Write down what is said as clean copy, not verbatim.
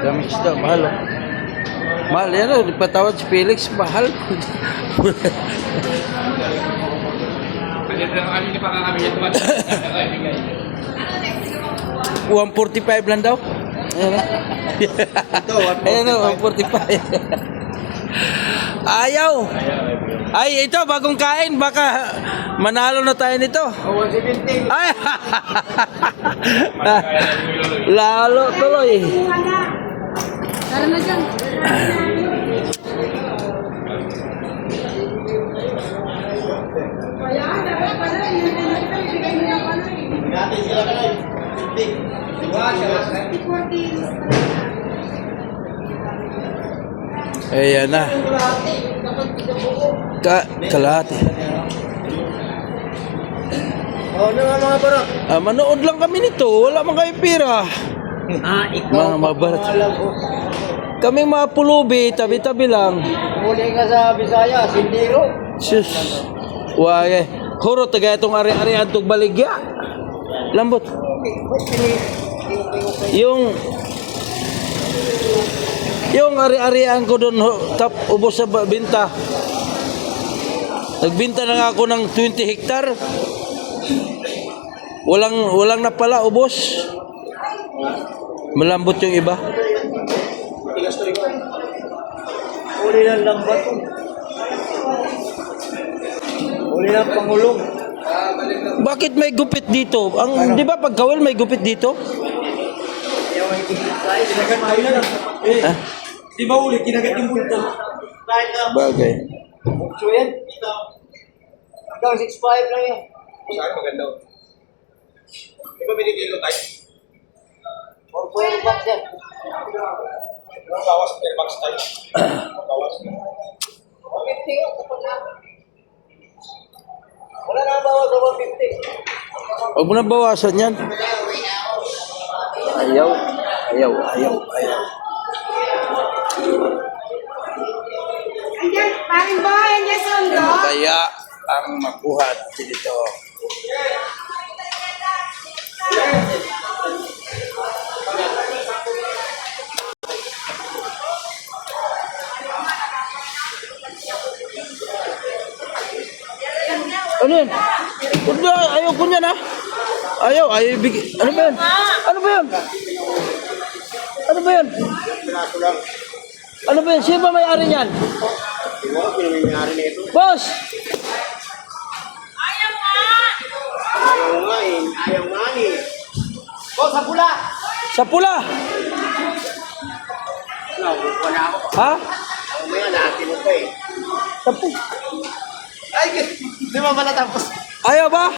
Daming isda, mahal oh. Mahal yan oh, patawad si Felix, mahal. 145 lang daw. Ayan na. Ito, Ayan na, 145. Ayaw. Ay, ito, bagong kain. Baka manalo na tayo nito. 170. Ay! Lalo tuloy. Tara na dyan. Natin sila ka na 50. Ayan na. Kalahati. Oh, ano nga mga barok? Manood lang kami nito. Wala man kayo pira. Ikaw. Mga mabarat. Kami mga pulubi, tabi-tabi lang. Huli ka sa Bisaya, Sindiro. Sus. Wage. Huro taga itong ari-arihan tog baligya. Lambot. Yung ari-arian ko doon tap ubos sa binta. Nagbinta na nga ako ng 20 hektar. Walang napala ubos. Malambot yung iba. Huli ng lambat. Huli ng Pangulong. Bakit may gupit dito? Di ba pag kawil may gupit dito? Ah? Di ba uli, kinagat yung punto? Bagay. So yan. Hanggang 6.5 lang yan. Saan maganda? Di ba binigay ko tayo? 4 bucks yan. Ang bawas per box tayo. Bawas. 50 nga, kapag na. Wala na ang bawas sa 150. Huwag mo na bawasan yan. Ayaw. Andyan, paring boy, andyan sundo. Kaya ang mabuhat dito. Ano yan? Kuda, ayaw ko niyan ha. Ayaw ibigay. Ano ba yan? Ano ba yan? Ano ba yan? Ano ba yan? Sino ba may-ari niyan? Di ba, pinamayari na ito. Boss! Ayaw nga eh. Oh, sa pula! Sa pula! Nakuha na ako. Ha? Mamaya natin mo pa eh. Sa pula. Ay, di ba pala tapos? Ayaw ba?